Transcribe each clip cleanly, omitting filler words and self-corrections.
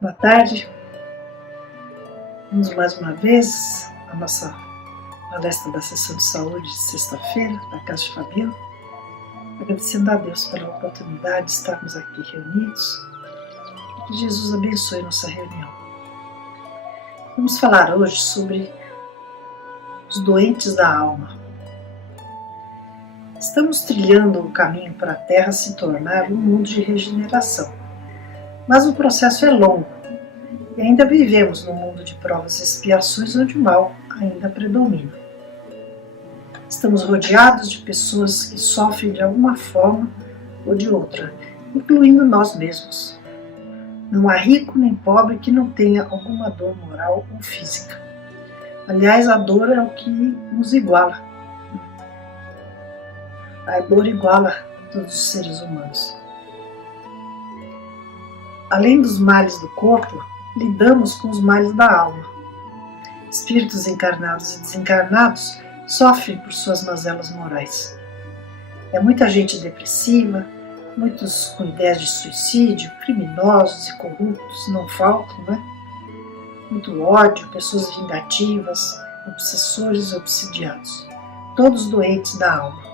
Boa tarde. Vamos mais uma vez à nossa palestra da sessão de saúde de sexta-feira, da Casa de Fabiano, agradecendo a Deus pela oportunidade de estarmos aqui reunidos. Que Jesus abençoe nossa reunião. Vamos falar hoje sobre os doentes da alma. Estamos trilhando o caminho para a Terra se tornar um mundo de regeneração. Mas o processo é longo e ainda vivemos num mundo de provas e expiações onde o mal ainda predomina. Estamos rodeados de pessoas que sofrem de alguma forma ou de outra, incluindo nós mesmos. Não há rico nem pobre que não tenha alguma dor moral ou física. Aliás, a dor é o que nos iguala. A dor iguala todos os seres humanos. Além dos males do corpo, lidamos com os males da alma. Espíritos encarnados e desencarnados sofrem por suas mazelas morais. É muita gente depressiva, muitos com ideias de suicídio, criminosos e corruptos não faltam, né? Muito ódio, pessoas vingativas, obsessores e obsidiados, todos doentes da alma.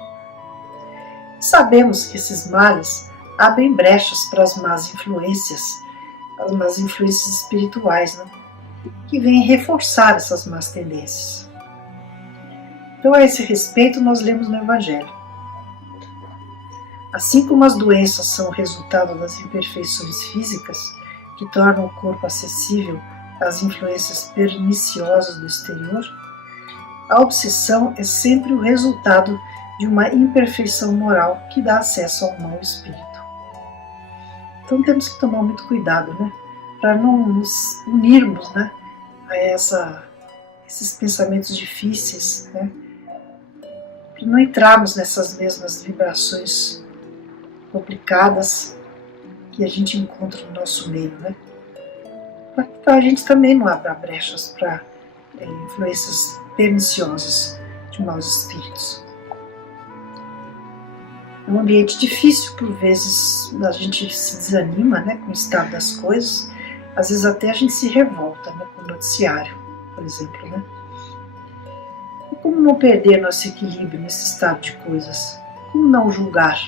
Sabemos que esses males abrem brechas para as más influências espirituais, né? Que vêm reforçar essas más tendências. Então, a esse respeito, nós lemos no Evangelho. Assim como as doenças são resultado das imperfeições físicas, que tornam o corpo acessível às influências perniciosas do exterior, a obsessão é sempre o resultado de uma imperfeição moral que dá acesso ao mau espírito. Então temos que tomar muito cuidado, né? Para não nos unirmos, né, a esses pensamentos difíceis, né? Para não entrarmos nessas mesmas vibrações complicadas que a gente encontra no nosso meio, né? Para que a gente também não abra brechas para influências perniciosas de maus espíritos. É um ambiente difícil, por vezes a gente se desanima, né, com o estado das coisas, às vezes até a gente se revolta, né, com o noticiário, por exemplo, né? E como não perder nosso equilíbrio nesse estado de coisas? Como não julgar?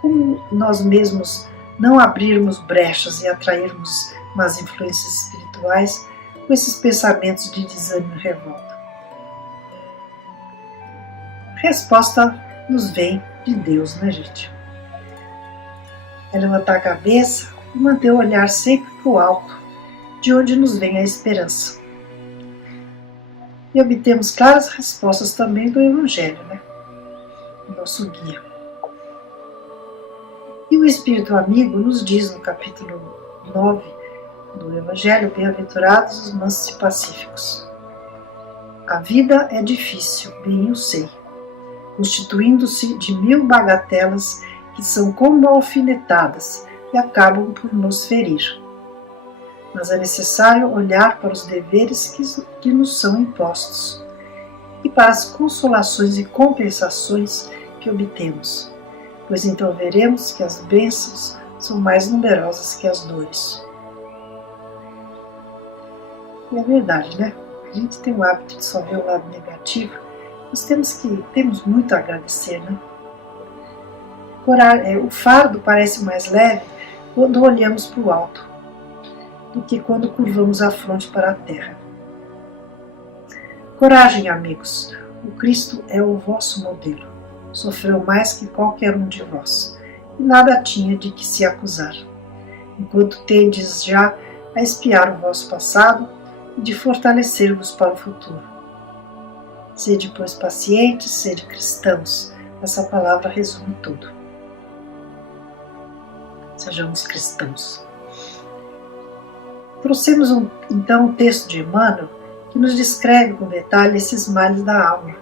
Como nós mesmos não abrirmos brechas e atrairmos más influências espirituais com esses pensamentos de desânimo e revolta? A resposta nos vem de Deus, né, gente? É levantar a cabeça e manter o olhar sempre para o alto, de onde nos vem a esperança. E obtemos claras respostas também do Evangelho, né? O nosso guia. E o Espírito Amigo nos diz no capítulo 9 do Evangelho: bem-aventurados os mansos e pacíficos. A vida é difícil, bem eu sei, constituindo-se de 1000 bagatelas que são como alfinetadas e acabam por nos ferir. Mas é necessário olhar para os deveres que nos são impostos e para as consolações e compensações que obtemos, pois então veremos que as bênçãos são mais numerosas que as dores. E é verdade, né? A gente tem o hábito de só ver o lado negativo. Nós temos muito a agradecer, né? O fardo parece mais leve quando olhamos para o alto do que quando curvamos a fronte para a terra. Coragem, amigos, o Cristo é o vosso modelo. Sofreu mais que qualquer um de vós e nada tinha de que se acusar, enquanto tendes já a espiar o vosso passado e de fortalecer-vos para o futuro. Sede, pois, pacientes, sede cristãos. Essa palavra resume tudo. Sejamos cristãos. Trouxemos então um texto de Emmanuel que nos descreve com detalhe esses males da alma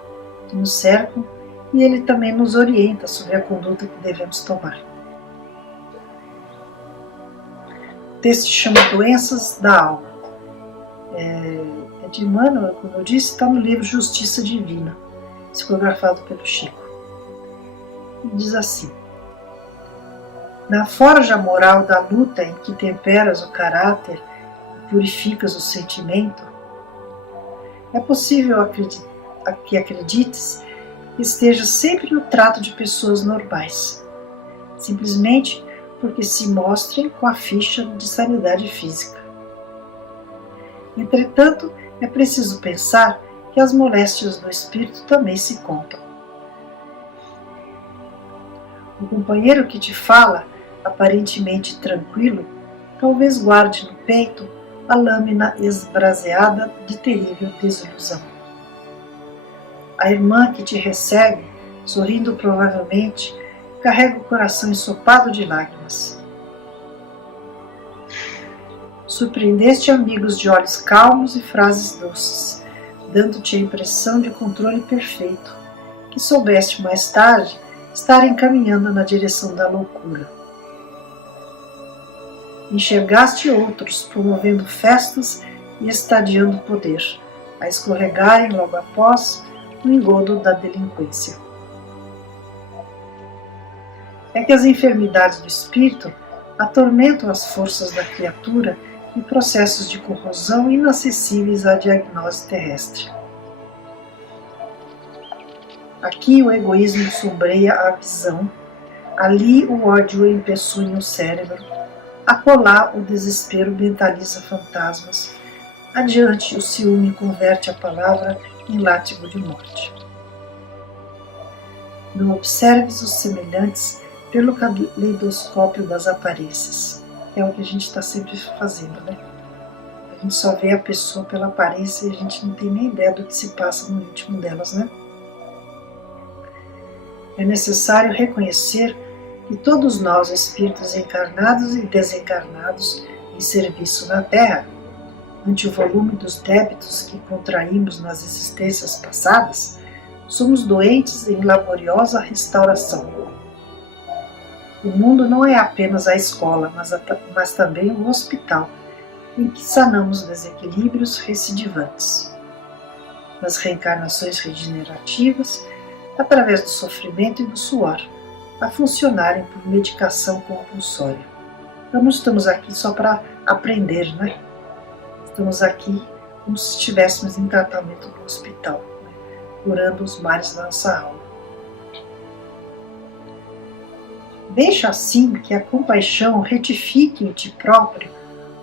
que nos cercam, e ele também nos orienta sobre a conduta que devemos tomar. O texto se chama Doenças da Alma. É de Emmanuel, como eu disse, está no livro Justiça Divina, psicografado pelo Chico. E diz assim: Na forja moral da luta em que temperas o caráter e purificas o sentimento, é possível que acredites que estejas sempre no trato de pessoas normais, simplesmente porque se mostrem com a ficha de sanidade física. Entretanto, é preciso pensar que as moléstias do espírito também se contam. O companheiro que te fala, aparentemente tranquilo, talvez guarde no peito a lâmina esbraseada de terrível desilusão. A irmã que te recebe, sorrindo provavelmente, carrega o coração ensopado de lágrimas. Surpreendeste amigos de olhos calmos e frases doces, dando-te a impressão de controle perfeito, que soubeste mais tarde estar encaminhando na direção da loucura. Enxergaste outros promovendo festas e estadiando poder, a escorregarem logo após no engodo da delinquência. É que as enfermidades do espírito atormentam as forças da criatura em processos de corrosão inacessíveis à diagnose terrestre. Aqui o egoísmo sombreia a visão, ali o ódio empeçunha o cérebro, acolá o desespero mentaliza fantasmas, adiante o ciúme converte a palavra em látigo de morte. Não observes os semelhantes pelo caleidoscópio das aparências. É o que a gente está sempre fazendo, né? A gente só vê a pessoa pela aparência e a gente não tem nem ideia do que se passa no íntimo delas, né? É necessário reconhecer que todos nós, espíritos encarnados e desencarnados em serviço na Terra, ante o volume dos débitos que contraímos nas existências passadas, somos doentes em laboriosa restauração. O mundo não é apenas a escola, mas também o hospital, em que sanamos desequilíbrios recidivantes. Nas reencarnações regenerativas, através do sofrimento e do suor, a funcionarem por medicação compulsória. Então não estamos aqui só para aprender, né? Estamos aqui como se estivéssemos em tratamento no hospital, né? Curando os males da nossa alma. Deixa assim que a compaixão retifique em ti próprio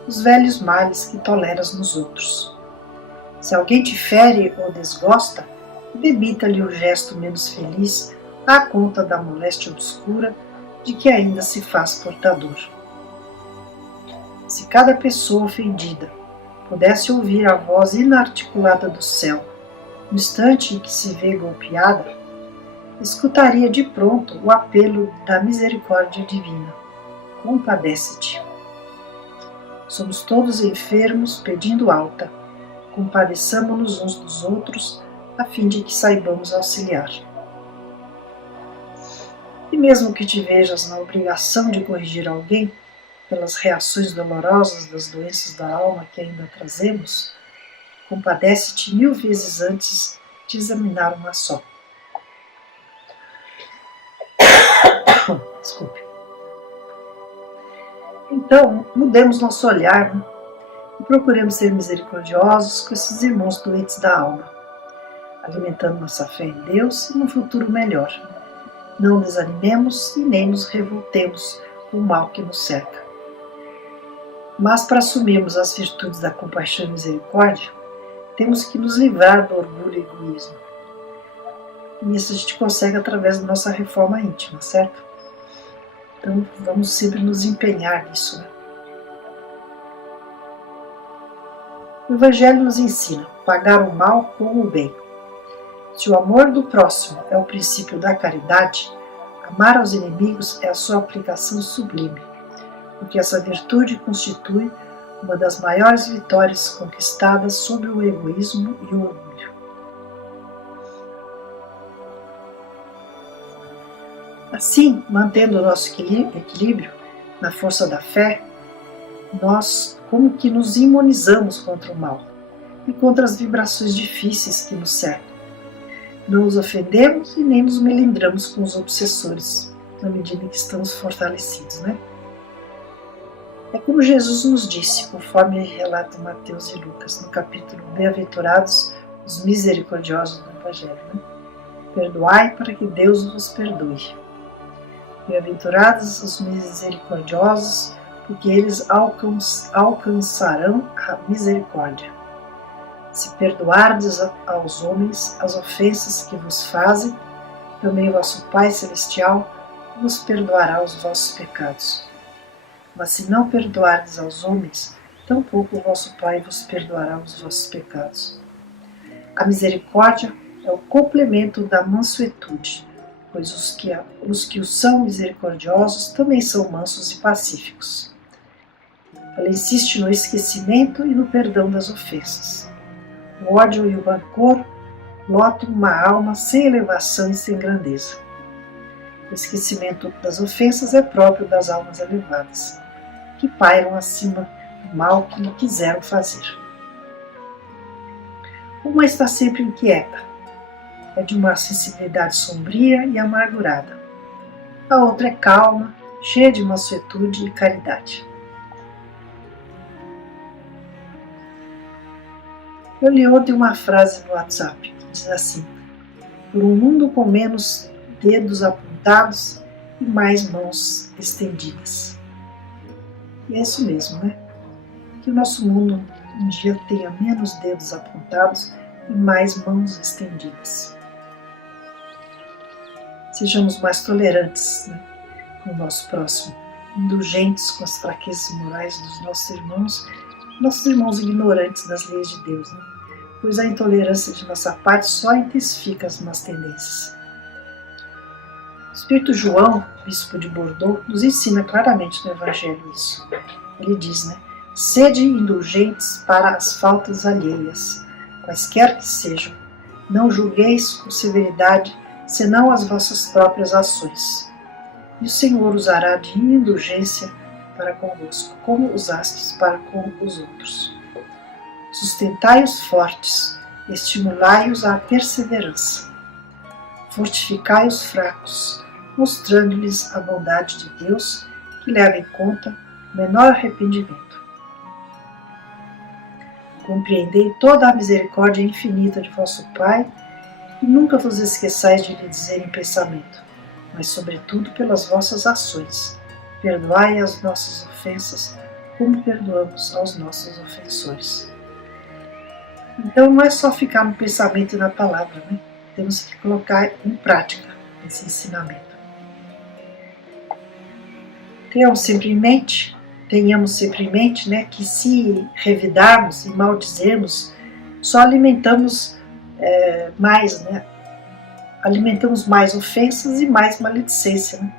os velhos males que toleras nos outros. Se alguém te fere ou desgosta, debita-lhe o gesto menos feliz à conta da moléstia obscura de que ainda se faz portador. Se cada pessoa ofendida pudesse ouvir a voz inarticulada do céu, no instante em que se vê golpeada, escutaria de pronto o apelo da misericórdia divina. Compadece-te. Somos todos enfermos pedindo alta. Compadeçamo-nos uns dos outros, a fim de que saibamos auxiliar. E mesmo que te vejas na obrigação de corrigir alguém, pelas reações dolorosas das doenças da alma que ainda trazemos, compadece-te 1000 vezes antes de examinar uma só. Desculpe. Então, mudemos nosso olhar, né? E procuremos ser misericordiosos com esses irmãos doentes da alma, alimentando nossa fé em Deus e num futuro melhor. Não desanimemos e nem nos revoltemos com o mal que nos cerca. Mas para assumirmos as virtudes da compaixão e misericórdia, temos que nos livrar do orgulho e egoísmo. E isso a gente consegue através da nossa reforma íntima, certo? Então vamos sempre nos empenhar nisso, né? O Evangelho nos ensina a pagar o mal com o bem. Se o amor do próximo é o princípio da caridade, amar aos inimigos é a sua aplicação sublime, porque essa virtude constitui uma das maiores vitórias conquistadas sobre o egoísmo e o orgulho. Assim, mantendo o nosso equilíbrio na força da fé, nós como que nos imunizamos contra o mal e contra as vibrações difíceis que nos cercam. Não os ofendemos e nem nos melindramos com os obsessores. na medida em que estamos fortalecidos, né? É como Jesus nos disse, conforme relata Mateus e Lucas, no capítulo Bem-aventurados os misericordiosos do Evangelho, né? Perdoai para que Deus vos perdoe. Bem-aventurados os misericordiosos, porque eles alcançarão a misericórdia. Se perdoardes aos homens as ofensas que vos fazem, também o vosso Pai Celestial vos perdoará os vossos pecados. Mas se não perdoardes aos homens, tampouco o vosso Pai vos perdoará os vossos pecados. A misericórdia é o complemento da mansuetude, pois os que são misericordiosos também são mansos e pacíficos. Ela insiste no esquecimento e no perdão das ofensas. O ódio e o rancor lotam uma alma sem elevação e sem grandeza. O esquecimento das ofensas é próprio das almas elevadas, que pairam acima do mal que lhe quiseram fazer. Uma está sempre inquieta, é de uma sensibilidade sombria e amargurada. A outra é calma, cheia de mansuetude e caridade. Eu li ontem uma frase no WhatsApp que diz assim: por um mundo com menos dedos apontados e mais mãos estendidas. E é isso mesmo, né? Que o nosso mundo um dia tenha menos dedos apontados e mais mãos estendidas. Sejamos mais tolerantes, né, com o nosso próximo, indulgentes com as fraquezas morais dos nossos irmãos ignorantes das leis de Deus, né? Pois a intolerância de nossa parte só intensifica as más tendências. O Espírito João, bispo de Bordeaux, nos ensina claramente no Evangelho isso. Ele diz, né? Sede indulgentes para as faltas alheias, quaisquer que sejam. Não julgueis com severidade, senão as vossas próprias ações. E o Senhor usará de indulgência para convosco, como usastes para com os outros. Sustentai os fortes, estimulai-os à perseverança. Fortificai os fracos, mostrando-lhes a bondade de Deus, que leva em conta o menor arrependimento. Compreendei toda a misericórdia infinita de vosso Pai, e nunca vos esqueçais de lhe dizer em pensamento, mas sobretudo pelas vossas ações. Perdoai as nossas ofensas, como perdoamos aos nossos ofensores. Então não é só ficar no pensamento e na palavra, né? Temos que colocar em prática esse ensinamento. Tenhamos sempre em mente, né, que se revidarmos e maldizermos, só alimentamos mais, né? Alimentamos mais ofensas e mais maledicência, né?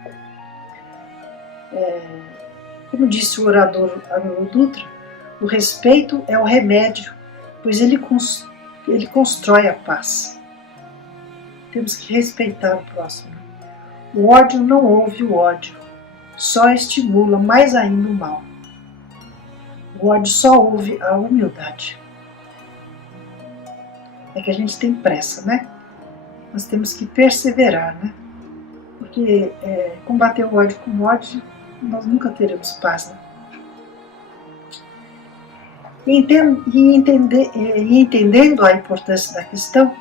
Como disse o orador Haroldo Dutra, o respeito é o remédio, pois ele constrói a paz. Temos que respeitar o próximo. O ódio não ouve o ódio, só estimula mais ainda o mal. O ódio só ouve a humildade. É que a gente tem pressa, né? Nós temos que perseverar, né? Porque combater o ódio com ódio, nós nunca teremos paz, né? E entendendo a importância da questão,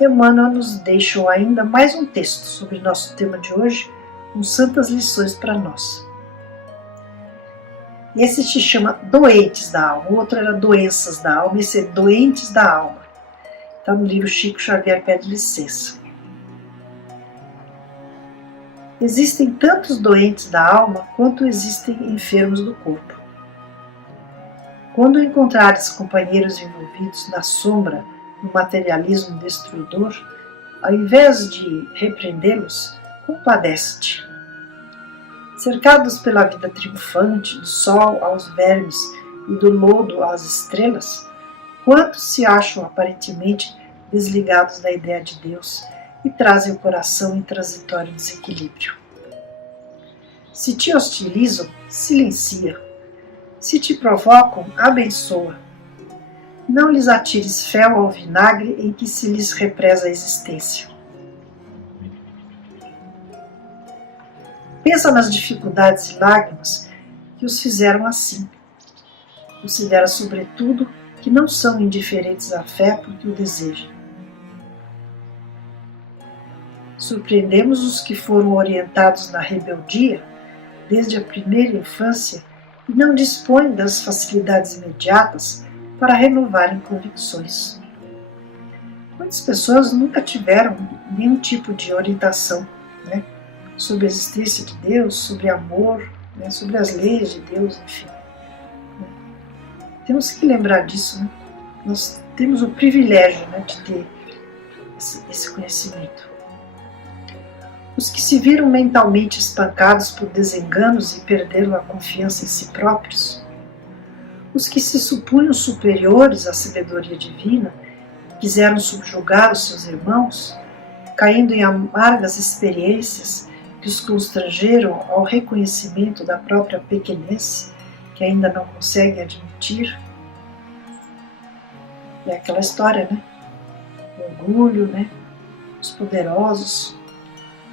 Emmanuel nos deixou ainda mais um texto sobre nosso tema de hoje, com santas lições para nós. Esse se chama Doentes da Alma, o outro era Doenças da Alma, esse é Doentes da Alma. Está no livro Chico Xavier Pede Licença. Existem tantos doentes da alma quanto existem enfermos do corpo. Quando encontrares companheiros envolvidos na sombra do materialismo destruidor, ao invés de repreendê-los, compadece-te. Cercados pela vida triunfante, do sol aos vermes e do lodo às estrelas, quantos se acham aparentemente desligados da ideia de Deus e trazem o coração em transitório desequilíbrio. Se te hostilizam, silencia. Se te provocam, abençoa. Não lhes atires fel ao vinagre em que se lhes represa a existência. Pensa nas dificuldades e lágrimas que os fizeram assim. Considera, sobretudo, que não são indiferentes à fé porque o desejam. Surpreendemos os que foram orientados na rebeldia desde a primeira infância e não dispõem das facilidades imediatas para renovarem convicções. Muitas pessoas nunca tiveram nenhum tipo de orientação, né, sobre a existência de Deus, sobre amor, né, sobre as leis de Deus, enfim. Temos que lembrar disso, né? Nós temos o privilégio, né, de ter esse conhecimento. Os que se viram mentalmente espancados por desenganos e perderam a confiança em si próprios, os que se supunham superiores à sabedoria divina, quiseram subjugar os seus irmãos, caindo em amargas experiências que os constrangeram ao reconhecimento da própria pequenez, que ainda não conseguem admitir. É aquela história, né? O orgulho, né? Os poderosos,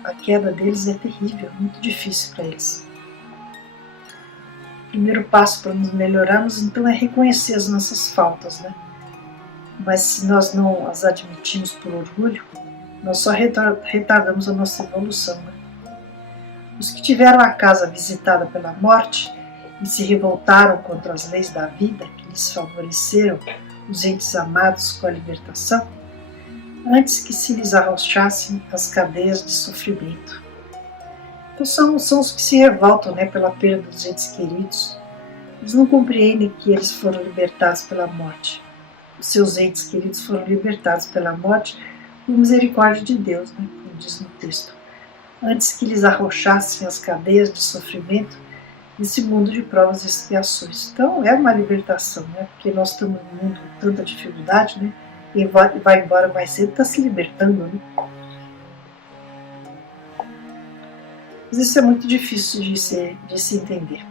a queda deles é terrível, muito difícil para eles. O primeiro passo para nos melhorarmos, então, é reconhecer as nossas faltas, né? Mas se nós não as admitimos por orgulho, nós só retardamos a nossa evolução, né? Os que tiveram a casa visitada pela morte e se revoltaram contra as leis da vida que lhes favoreceram os entes amados com a libertação, antes que se lhes arrochassem as cadeias de sofrimento. Então são os que se revoltam, né, pela perda dos entes queridos. Eles não compreendem que eles foram libertados pela morte. Os seus entes queridos foram libertados pela morte por misericórdia de Deus, né, como diz no texto, antes que lhes arrochassem as cadeias de sofrimento nesse mundo de provas e expiações. Então é uma libertação, né, porque nós estamos num mundo com tanta dificuldade, né, e vai embora mais cedo, está se libertando, né? Mas isso é muito difícil de se entender.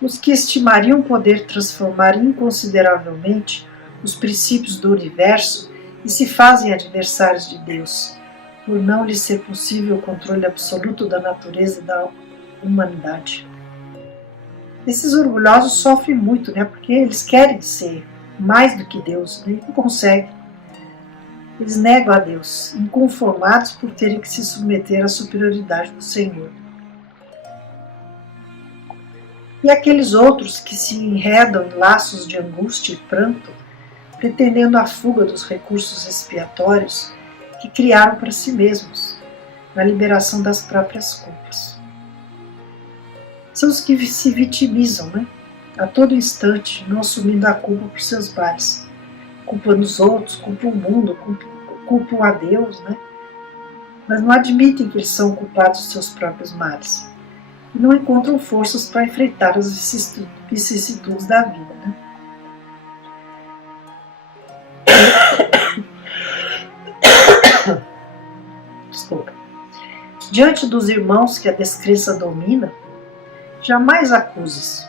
Os que estimariam poder transformar inconsideravelmente os princípios do universo e se fazem adversários de Deus, por não lhes ser possível o controle absoluto da natureza da humanidade. Esses orgulhosos sofrem muito, né? Porque eles querem ser mais do que Deus, né? Não conseguem. Eles negam a Deus, inconformados por terem que se submeter à superioridade do Senhor. E aqueles outros que se enredam em laços de angústia e pranto, pretendendo a fuga dos recursos expiatórios que criaram para si mesmos, na liberação das próprias culpas. São os que se vitimizam, né? A todo instante, não assumindo a culpa por seus males. Culpam os outros, culpam o mundo, culpam a Deus, né? Mas não admitem que eles são culpados dos seus próprios males. E não encontram forças para enfrentar as vicissitudes da vida, né? Desculpa. Diante dos irmãos que a descrença domina, jamais acuses.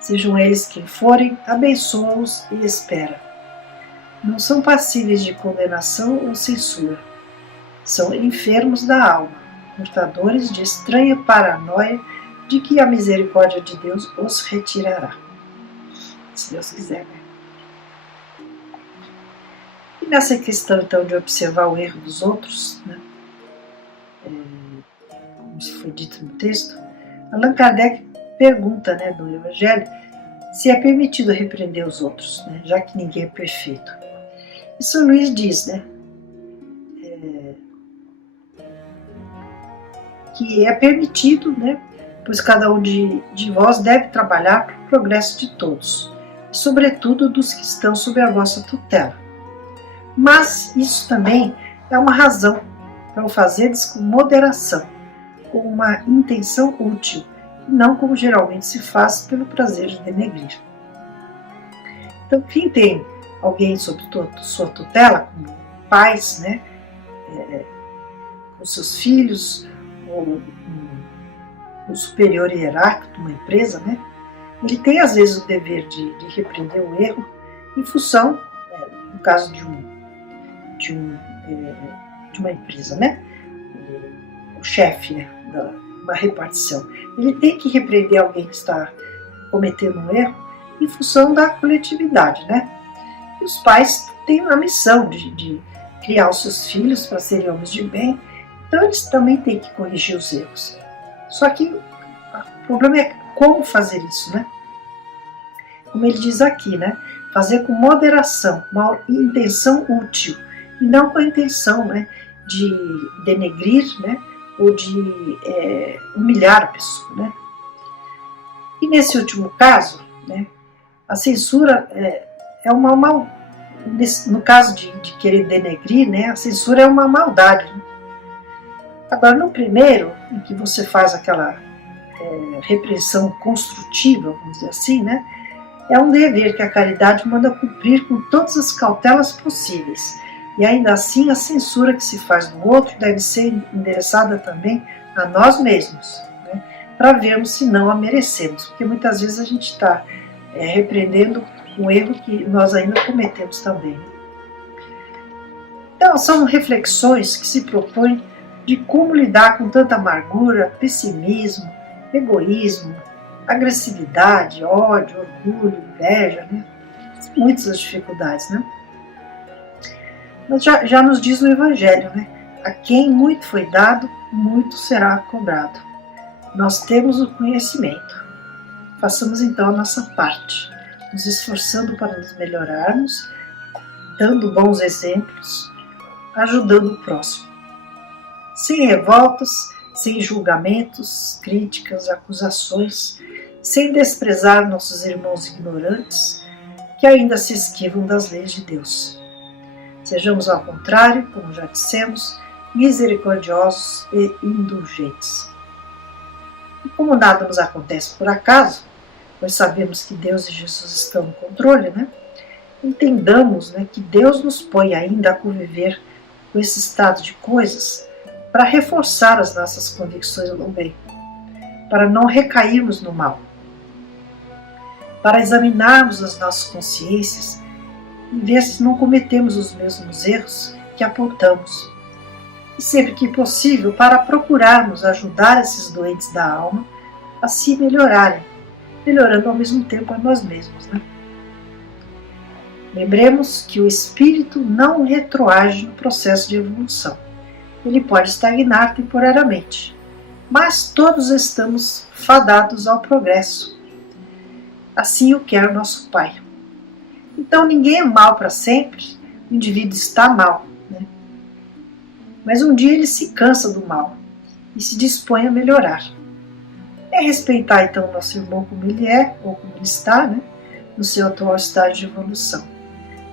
Sejam eles quem forem, abençoa-os e espera. Não são passíveis de condenação ou censura. São enfermos da alma, portadores de estranha paranoia de que a misericórdia de Deus os retirará. Se Deus quiser, né? E nessa questão, então, de observar o erro dos outros, né? Como foi dito no texto, Allan Kardec pergunta, né, do Evangelho, se é permitido repreender os outros, né, já que ninguém é perfeito. E São Luís diz, né, que é permitido, né, pois cada um de vós deve trabalhar para o progresso de todos, e sobretudo dos que estão sob a vossa tutela. Mas isso também é uma razão para o fazeres com moderação, com uma intenção útil, e não como geralmente se faz pelo prazer de denegrir. Então, quem tem alguém sob sua tutela, como pais, né, com seus filhos, ou um superior hierárquico de uma empresa, né, ele tem às vezes o dever de repreender o erro em função, no caso de uma empresa, né, o chefe, né, uma repartição. Ele tem que repreender alguém que está cometendo um erro em função da coletividade, né? E os pais têm a missão de criar os seus filhos para serem homens de bem, então eles também têm que corrigir os erros. Só que o problema é como fazer isso, né? Como ele diz aqui, né? Fazer com moderação, uma intenção útil, e não com a intenção, né, de denegrir, né, ou de humilhar a pessoa, né? E nesse último caso, né, a censura é uma no caso de querer denegrir, né, a censura é uma maldade, né? Agora, no primeiro, em que você faz aquela repressão construtiva, vamos dizer assim, né, é um dever que a caridade manda cumprir com todas as cautelas possíveis. E ainda assim, a censura que se faz no outro deve ser endereçada também a nós mesmos, né, para vermos se não a merecemos, porque muitas vezes a gente está repreendendo um erro que nós ainda cometemos também. Então, são reflexões que se propõem de como lidar com tanta amargura, pessimismo, egoísmo, agressividade, ódio, orgulho, inveja, né? Muitas as dificuldades, né? Mas já nos diz o Evangelho, né? A quem muito foi dado, muito será cobrado. Nós temos o conhecimento. Façamos então a nossa parte, nos esforçando para nos melhorarmos, dando bons exemplos, ajudando o próximo. Sem revoltas, sem julgamentos, críticas, acusações, sem desprezar nossos irmãos ignorantes, que ainda se esquivam das leis de Deus. Sejamos, ao contrário, como já dissemos, misericordiosos e indulgentes. E como nada nos acontece por acaso, pois sabemos que Deus e Jesus estão no controle, né? Entendamos, né, que Deus nos põe ainda a conviver com esse estado de coisas para reforçar as nossas convicções no bem, para não recairmos no mal, para examinarmos as nossas consciências e ver se não cometemos os mesmos erros que apontamos, e sempre que possível para procurarmos ajudar esses doentes da alma a se melhorarem, melhorando ao mesmo tempo a nós mesmos, né? Lembremos que o espírito não retroage no processo de evolução. Ele pode estagnar temporariamente, mas todos estamos fadados ao progresso. Assim o quer nosso Pai. Então ninguém é mal para sempre, o indivíduo está mal, né? Mas um dia ele se cansa do mal e se dispõe a melhorar. É respeitar então o nosso irmão como ele é, ou como ele está, né, no seu atual estágio de evolução,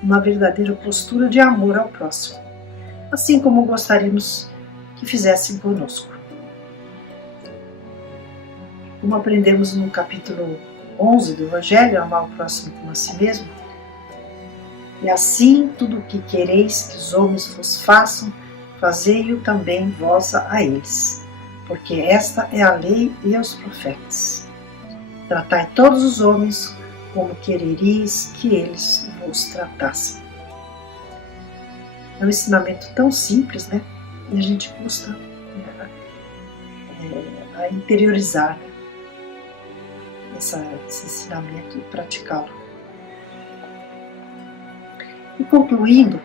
uma verdadeira postura de amor ao próximo, assim como gostaríamos que fizessem conosco. Como aprendemos no capítulo 11 do Evangelho, amar o próximo como a si mesmo, e assim tudo o que quereis que os homens vos façam, fazei-o também vós a eles, porque esta é a lei e os profetas. Tratai todos os homens como quereris que eles vos tratassem. É um ensinamento tão simples, né? E a gente custa a interiorizar, né, esse ensinamento e praticá-lo. E concluindo,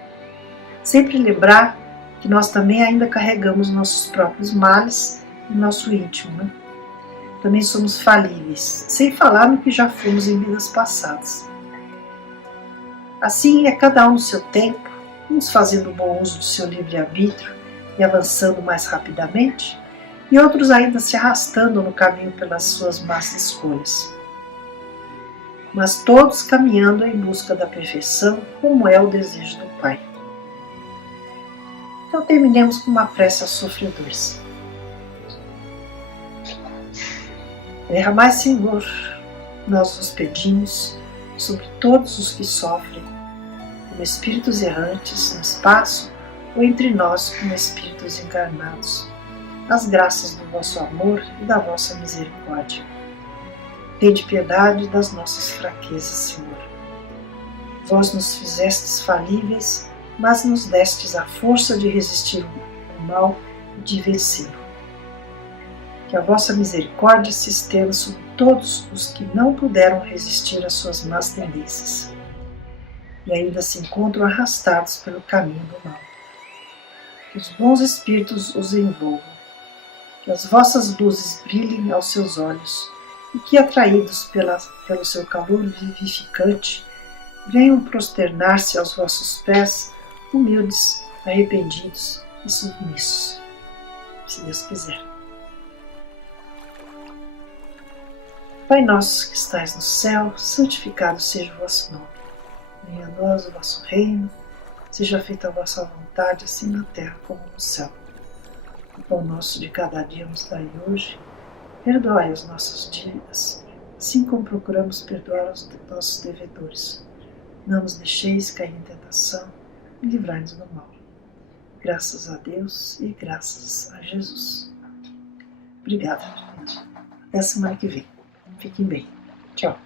sempre lembrar que nós também ainda carregamos nossos próprios males em nosso íntimo, né? Também somos falíveis, sem falar no que já fomos em vidas passadas. Assim é cada um no seu tempo, uns fazendo bom uso do seu livre-arbítrio e avançando mais rapidamente, e outros ainda se arrastando no caminho pelas suas más escolhas. Mas todos caminhando em busca da perfeição, como é o desejo do Pai. Então terminemos com uma prece aos sofredores. Derramai, Senhor, nós vos pedimos, sobre todos os que sofrem, como espíritos errantes no espaço ou entre nós como espíritos encarnados, as graças do vosso amor e da vossa misericórdia. Tende piedade das nossas fraquezas, Senhor. Vós nos fizestes falíveis, mas nos destes a força de resistir ao mal e de vencê-lo. Que a vossa misericórdia se estenda sobre todos os que não puderam resistir às suas más tendências e ainda se encontram arrastados pelo caminho do mal. Que os bons espíritos os envolvam, que as vossas luzes brilhem aos seus olhos e que, atraídos pelo seu calor vivificante, venham prosternar-se aos vossos pés, humildes, arrependidos e submissos, se Deus quiser. Pai nosso que estais no céu, santificado seja o vosso nome. Venha a nós o vosso reino, seja feita a vossa vontade, assim na terra como no céu. O pão nosso de cada dia nos dai hoje, perdoai as nossas dívidas, assim como procuramos perdoar os nossos devedores. Não nos deixeis cair em tentação e livrai-nos do mal. Graças a Deus e graças a Jesus. Obrigada, gente. Até semana que vem. Fiquem bem. Tchau.